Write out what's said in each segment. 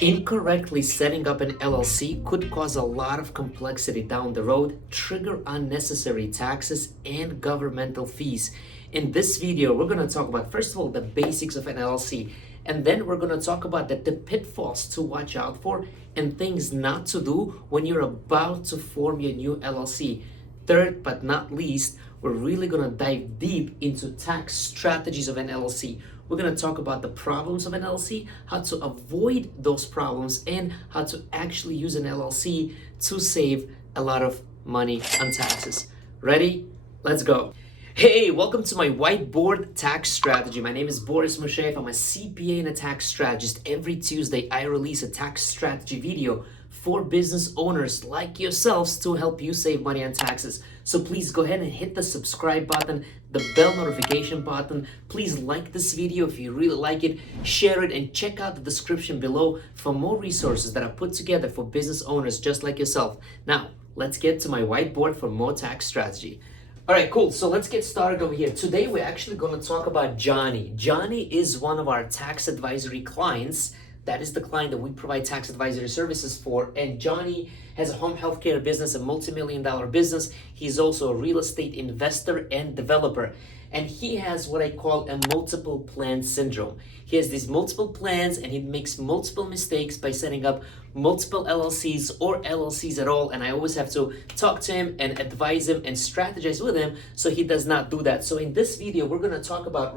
Incorrectly setting up an LLC could cause a lot of complexity down the road, trigger unnecessary taxes and governmental fees. In this video, we're going to talk about, first of all, the basics of an LLC, and then we're going to talk about the pitfalls to watch out for and things not to do when you're about to form your new LLC. Third but not least, we're really going to dive deep into tax strategies of an LLC. We're going to talk about the problems of an LLC, how to avoid those problems, and how to actually use an LLC to save a lot of money on taxes. Ready? Let's go. Hey, welcome to my whiteboard tax strategy. My name is Boris Musheyev. I'm a CPA and a tax strategist. Every Tuesday, I release a tax strategy video for business owners like yourselves to help you save money on taxes. So please go ahead and hit the subscribe button, the bell notification button. Please like this video if you really like it, share it, and check out the description below for more resources that I put together for business owners just like yourself. Now, let's get to my whiteboard for more tax strategy. All right, cool. So let's get started over here. Today, we're actually going to talk about Johnny. Johnny is one of our tax advisory clients. That is the client that we provide tax advisory services for. And Johnny has a home healthcare business, a multi-million-dollar business. He's also a real estate investor and developer. And he has what I call a multiple plan syndrome. He has these multiple plans and he makes multiple mistakes by setting up multiple LLCs or LLCs at all. And I always have to talk to him and advise him and strategize with him so he does not do that. So in this video, we're going to talk about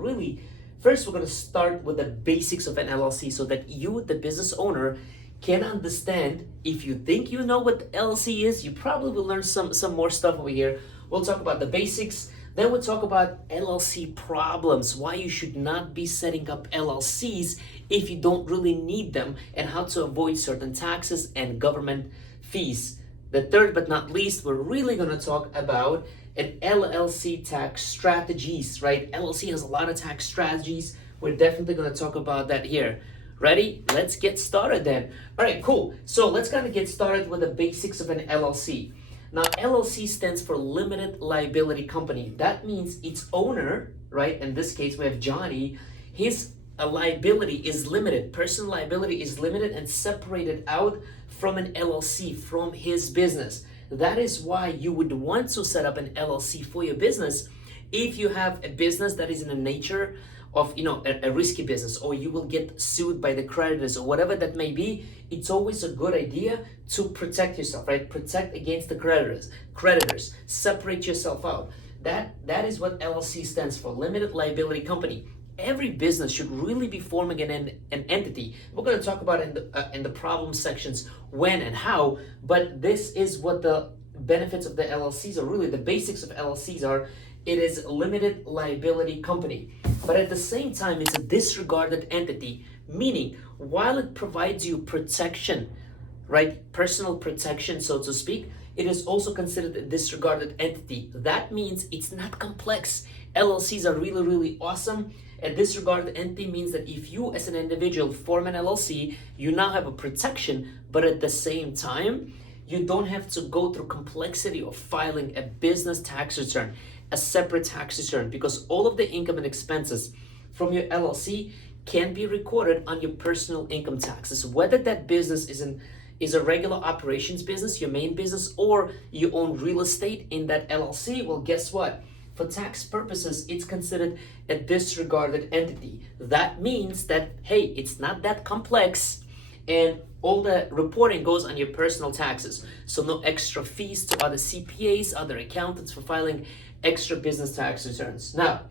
first, we're going to start with the basics of an LLC so that you, the business owner, can understand. If you think you know what the LLC is, you probably will learn some more stuff over here. We'll talk about the basics. Then we'll talk about LLC problems, why you should not be setting up LLCs if you don't really need them, and how to avoid certain taxes and government fees. The third but not least, we're really going to talk about an LLC tax strategies, right? LLC has a lot of tax strategies. We're definitely going to talk about that here. Ready? Let's get started then. All right, cool. So let's kind of get started with the basics of an LLC. Now, LLC stands for Limited Liability Company. That means its owner, right? In this case, we have Johnny. His liability is limited. Personal liability is limited and separated out from an LLC, from his business. That is why you would want to set up an LLC for your business if you have a business that is in the nature of, a risky business, or you will get sued by the creditors or whatever that may be. It's always a good idea to protect yourself, right? Protect against the creditors, separate yourself out. That is what LLC stands for, Limited Liability Company. Every business should really be forming an entity. We're going to talk about in the problem sections when and how, but this is what the benefits of the LLCs are. Really, the basics of LLCs are. It is a limited liability company, but at the same time, it's a disregarded entity, meaning while it provides you protection, right, personal protection, so to speak, it is also considered a disregarded entity. That means it's not complex. LLCs are really, really awesome. A disregarded entity means that if you as an individual form an LLC, you now have a protection, but at the same time, you don't have to go through complexity of filing a business tax return, a separate tax return, because all of the income and expenses from your LLC can be recorded on your personal income taxes, whether that business is a regular operations business, your main business, or you own real estate in that LLC. Well, guess what? For tax purposes, it's considered a disregarded entity. That means that, hey, it's not that complex, and all the reporting goes on your personal taxes. So no extra fees to other CPAs, other accountants for filing extra business tax returns. Now,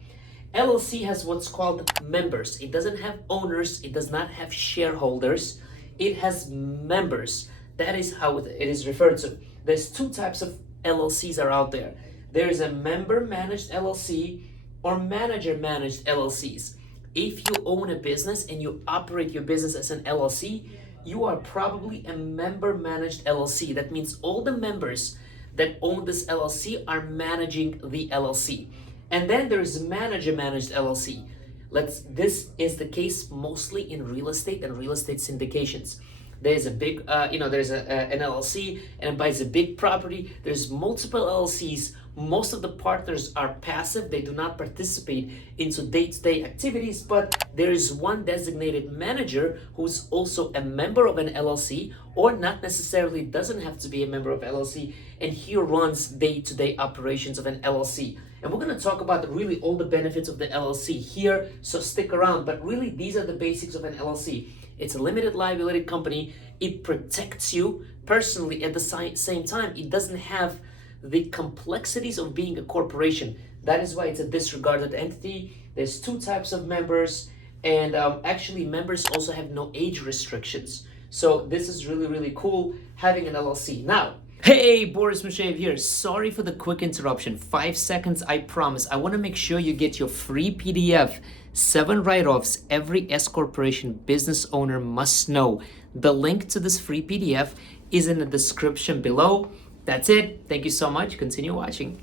LLC has what's called members. It doesn't have owners. It does not have shareholders. It has members. That is how it is referred to. There's two types of LLCs are out there. There is a member-managed LLC or manager-managed LLCs. If you own a business and you operate your business as an LLC, you are probably a member-managed LLC. That means all the members that own this LLC are managing the LLC. And then there's manager-managed LLC. This is the case mostly in real estate and real estate syndications. There's a big, there's an LLC and it buys a big property. There's multiple LLCs Most of the partners are passive. They do not participate into day-to-day activities, but there is one designated manager who's also a member of an LLC, or not necessarily doesn't have to be a member of LLC, and he runs day-to-day operations of an LLC. And we're going to talk about really all the benefits of the LLC here, so stick around. But really, these are the basics of an LLC. It's a limited liability company. It protects you personally. At the same time, it doesn't have the complexities of being a corporation. That is why it's a disregarded entity. There's two types of members, and actually members also have no age restrictions. So this is really, really cool having an LLC. Now, hey, Boris Musheyev here. Sorry for the quick interruption. 5 seconds, I promise. I want to make sure you get your free PDF, 7 write-offs every S corporation business owner must know. The link to this free PDF is in the description below. That's it. Thank you so much. Continue watching.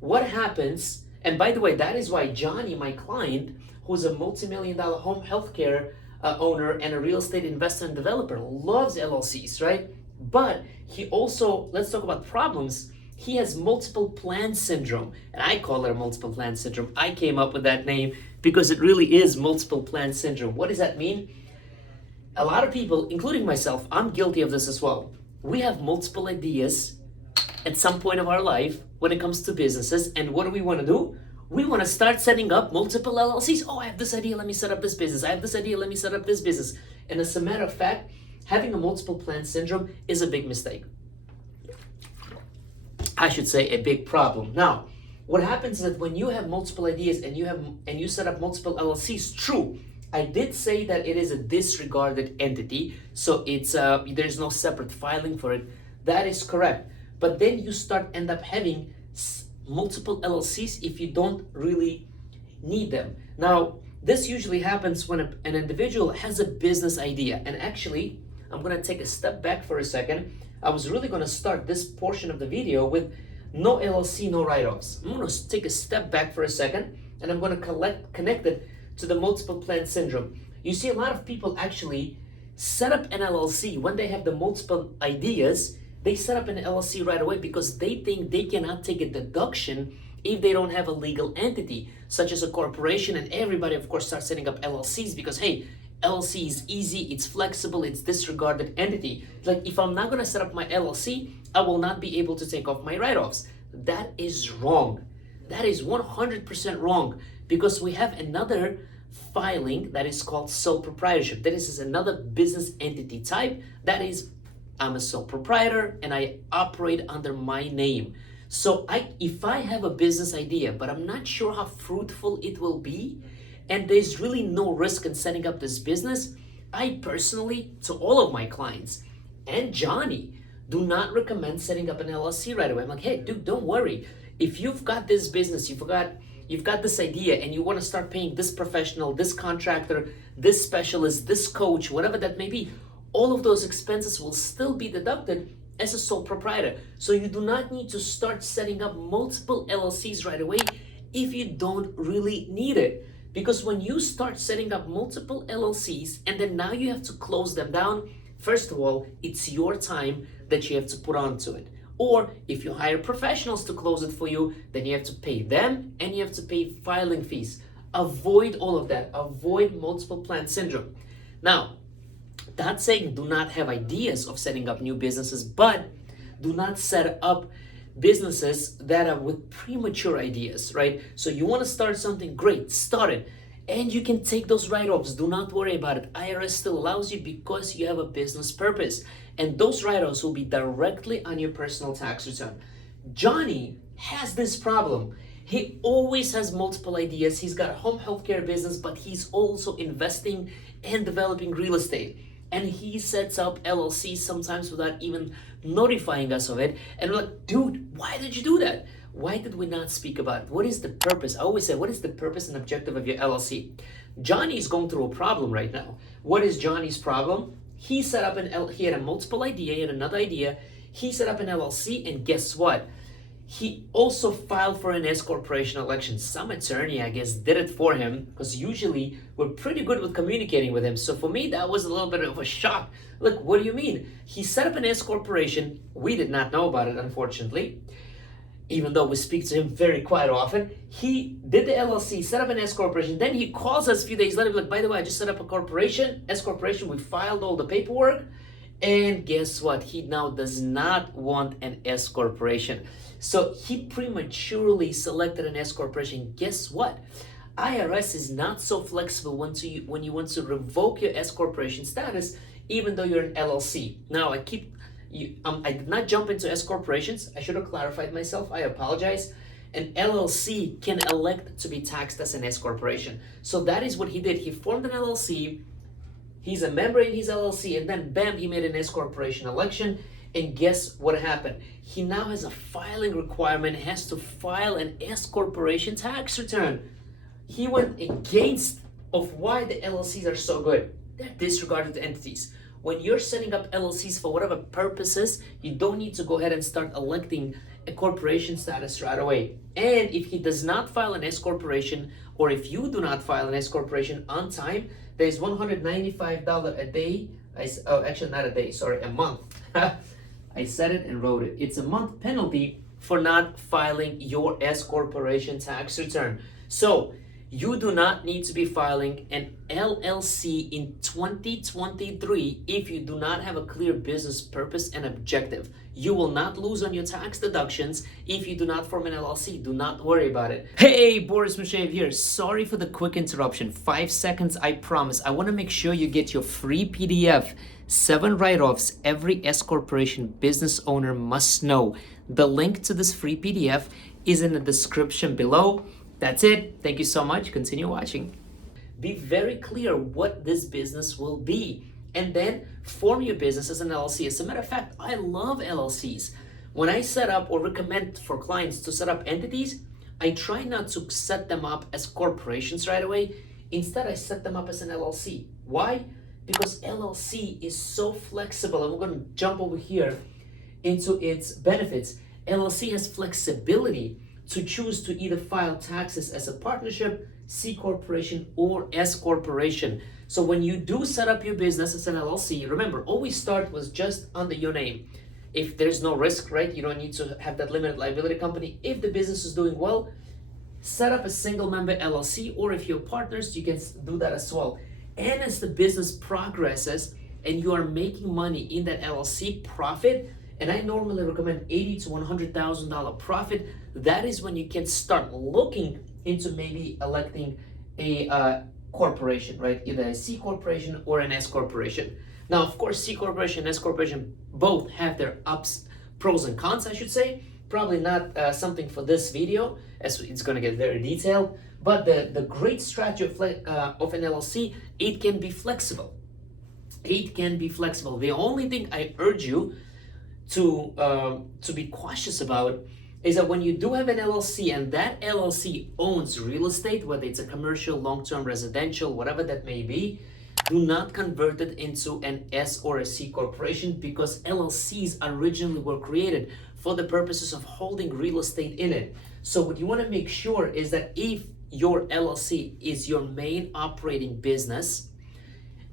What happens, and by the way, that is why Johnny, my client, who's a multi-million-dollar home healthcare owner and a real estate investor and developer, loves LLCs, right? But he also, let's talk about problems. He has multiple plan syndrome, and I call it multiple plan syndrome. I came up with that name because it really is multiple plan syndrome. What does that mean? A lot of people, including myself, I'm guilty of this as well. We have multiple ideas at some point of our life when it comes to businesses, and what do we want to do? We want to start setting up multiple LLCs. Oh, I have this idea, let me set up this business. I have this idea, let me set up this business. And as a matter of fact, having a multiple plan syndrome is a big mistake. I should say a big problem. Now, what happens is that when you have multiple ideas and you set up multiple LLCs, true, I did say that it is a disregarded entity, so it's there's no separate filing for it. That is correct. But then you end up having multiple LLCs if you don't really need them. Now, this usually happens when an individual has a business idea. And actually, I'm going to take a step back for a second. I was really going to start this portion of the video with no LLC, no write-offs. I'm going to take a step back for a second, and I'm going to connect it to the multiple plan syndrome. You see, a lot of people actually set up an LLC when they have the multiple ideas. They set up an LLC right away because they think they cannot take a deduction if they don't have a legal entity, such as a corporation. And everybody, of course, starts setting up LLCs because, hey, LLC is easy, it's flexible, it's disregarded entity. Like, if I'm not going to set up my LLC, I will not be able to take off my write-offs. That is wrong. That is 100% wrong, because we have another filing that is called sole proprietorship. That is another business entity type. That is, I'm a sole proprietor and I operate under my name. So if I have a business idea, but I'm not sure how fruitful it will be, and there's really no risk in setting up this business, I personally, to all of my clients, and Johnny, do not recommend setting up an LLC right away. I'm like, hey, dude, don't worry. If you've got this business, you've got this idea, and you want to start paying this professional, this contractor, this specialist, this coach, whatever that may be, all of those expenses will still be deducted as a sole proprietor. So you do not need to start setting up multiple LLCs right away if you don't really need it. Because when you start setting up multiple LLCs and then now you have to close them down, first of all, it's your time that you have to put onto it. Or if you hire professionals to close it for you, then you have to pay them and you have to pay filing fees. Avoid all of that. Avoid multiple plan syndrome. Now, not saying do not have ideas of setting up new businesses, but do not set up businesses that are with premature ideas, right? So you want to start something, great, start it. And you can take those write-offs. Do not worry about it. IRS still allows you because you have a business purpose. And those write-offs will be directly on your personal tax return. Johnny has this problem. He always has multiple ideas. He's got a home healthcare business, but he's also investing and developing real estate. And he sets up LLCs sometimes without even notifying us of it. And we're like, dude, why did you do that? Why did we not speak about it? What is the purpose? I always say, what is the purpose and objective of your LLC? Johnny is going through a problem right now. What is Johnny's problem? He set up he had a multiple idea, he had another idea. He set up an LLC, and guess what? He also filed for an S corporation election. Some attorney, I guess, did it for him, because usually we're pretty good with communicating with him. So for me, that was a little bit of a shock. Look, what do you mean? He set up an S corporation. We did not know about it, unfortunately. even though we speak to him very quite often. He did the LLC, set up an S corporation. Then he calls us a few days later, like, by the way, I just set up a corporation, S corporation. We filed all the paperwork. And guess what? He now does not want an S corporation. So he prematurely selected an S corporation. Guess what? IRS is not so flexible when you want to revoke your S corporation status, even though you're an LLC. Now, I did not jump into S corporations. I should have clarified myself. I apologize. An LLC can elect to be taxed as an S corporation. So that is what he did. He formed an LLC. He's a member in his LLC, and then bam, he made an S corporation election. And guess what happened? He now has a filing requirement, has to file an S corporation tax return. He went against of why the LLCs are so good. They're disregarded entities. When you're setting up LLCs for whatever purposes, you don't need to go ahead and start electing a corporation status right away. And if he does not file an S corporation, or if you do not file an S corporation on time, there's $195 a day. Actually not a day, sorry, a month. I said it and wrote it. It's a month penalty for not filing your S corporation tax return. So you do not need to be filing an LLC in 2023 if you do not have a clear business purpose and objective. You will not lose on your tax deductions if you do not form an LLC. Do not worry about it. Hey, Boris Musheyev here. Sorry for the quick interruption. 5 seconds, I promise. I want to make sure you get your free PDF, 7 write-offs every S corporation business owner must know. The link to this free PDF is in the description below. That's it. Thank you so much. Continue watching. Be very clear what this business will be, and then form your business as an LLC. As a matter of fact, I love LLCs. When I set up or recommend for clients to set up entities, I try not to set them up as corporations right away. Instead, I set them up as an LLC. Why? Because LLC is so flexible, and we're going to jump over here into its benefits. LLC has flexibility to choose to either file taxes as a partnership, C corporation, or S corporation. So when you do set up your business as an LLC, remember, always start with just under your name. If there's no risk, right, you don't need to have that limited liability company. If the business is doing well, set up a single member LLC, or if you're partners, you can do that as well. And as the business progresses and you are making money in that LLC profit, and I normally recommend $80,000 to $100,000 profit, that is when you can start looking into maybe electing a corporation, right? Either a C corporation or an S corporation. Now, of course, C corporation and S corporation both have their pros and cons, I should say. Probably not something for this video, as it's going to get very detailed. But the great strategy of an LLC, it can be flexible. It can be flexible. The only thing I urge you to be cautious about is that when you do have an LLC and that LLC owns real estate, whether it's a commercial, long-term, residential, whatever that may be, do not convert it into an S or a C corporation, because LLCs originally were created for the purposes of holding real estate in it. So what you want to make sure is that if your LLC is your main operating business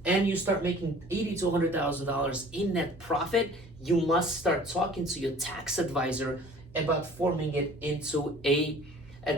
and you start making $80,000 to $100,000 in net profit, you must start talking to your tax advisor about forming it into a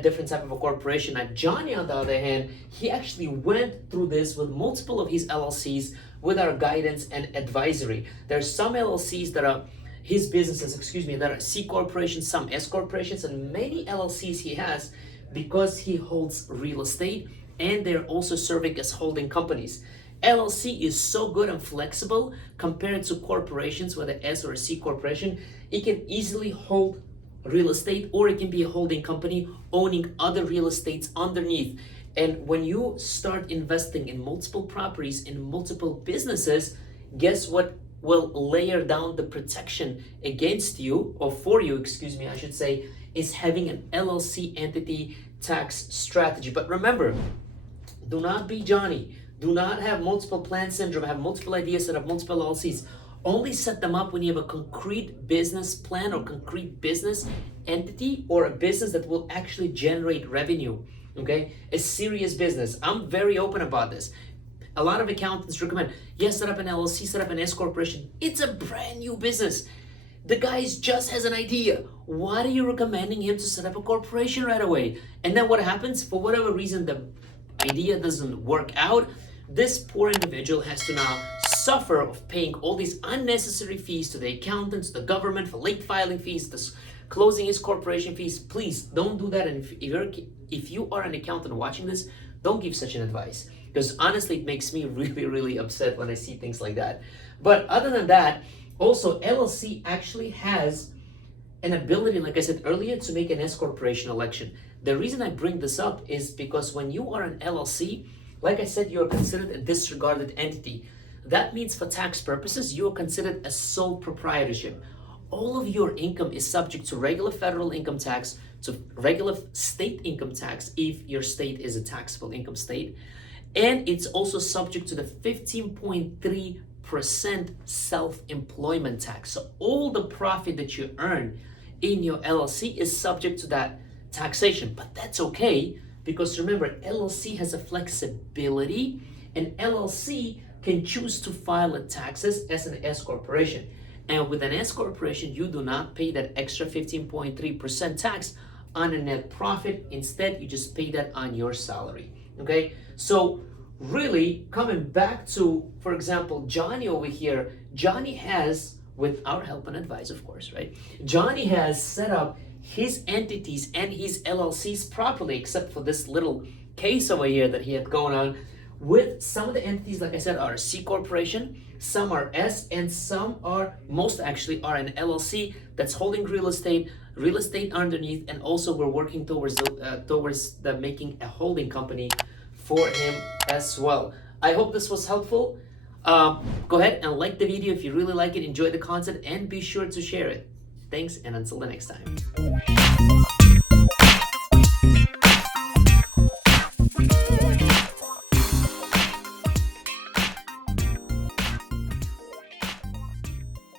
different type of a corporation. Now, Johnny, on the other hand, he actually went through this with multiple of his LLCs with our guidance and advisory. There are some LLCs that are his businesses, that are C corporations, some S corporations, and many LLCs he has because he holds real estate and they're also serving as holding companies. LLC is so good and flexible compared to corporations, whether S or a C corporation. It can easily hold real estate, or it can be a holding company owning other real estates underneath. And when you start investing in multiple properties, in multiple businesses, guess what will layer down the protection against you, or for you, I should say, is having an LLC entity tax strategy. But remember, do not be Johnny. Do not have multiple plan syndrome, have multiple ideas, set up multiple LLCs. Only set them up when you have a concrete business plan or concrete business entity, or a business that will actually generate revenue, okay? A serious business. I'm very open about this. A lot of accountants recommend, yes, set up an LLC, set up an S corporation. It's a brand new business. The guy just has an idea. Why are you recommending him to set up a corporation right away? And then what happens? For whatever reason, the idea doesn't work out. This poor individual has to now suffer of paying all these unnecessary fees to the accountants, the government for late filing fees, this closing his corporation fees. Please don't do that. And if you are an accountant watching this, don't give such an advice, because honestly, it makes me really, really upset when I see things like that. But other than that, also LLC actually has an ability, like I said earlier, to make an S corporation election. The reason I bring this up is because when you are an LLC, like I said, you are considered a disregarded entity. That means for tax purposes, you are considered a sole proprietorship. All of your income is subject to regular federal income tax, to regular state income tax if your state is a taxable income state, and it's also subject to the 15.3% self-employment tax. So all the profit that you earn in your LLC is subject to that taxation. But that's okay, because remember, LLC has a flexibility, and LLC can choose to file its taxes as an S corporation. And with an S corporation, you do not pay that extra 15.3% tax on a net profit. Instead, you just pay that on your salary. Okay? So really, coming back to, for example, Johnny over here, Johnny has, with our help and advice, of course, right? Johnny has set up his entities and his LLCs properly, except for this little case over here that he had going on. With some of the entities, like I said, are a C corporation, some are S, and some are, most actually, are an LLC that's holding real estate underneath, and also we're working towards the making a holding company for him as well. I hope this was helpful. Go ahead and like the video if you really like it, enjoy the content, and be sure to share it. Thanks, and until the next time.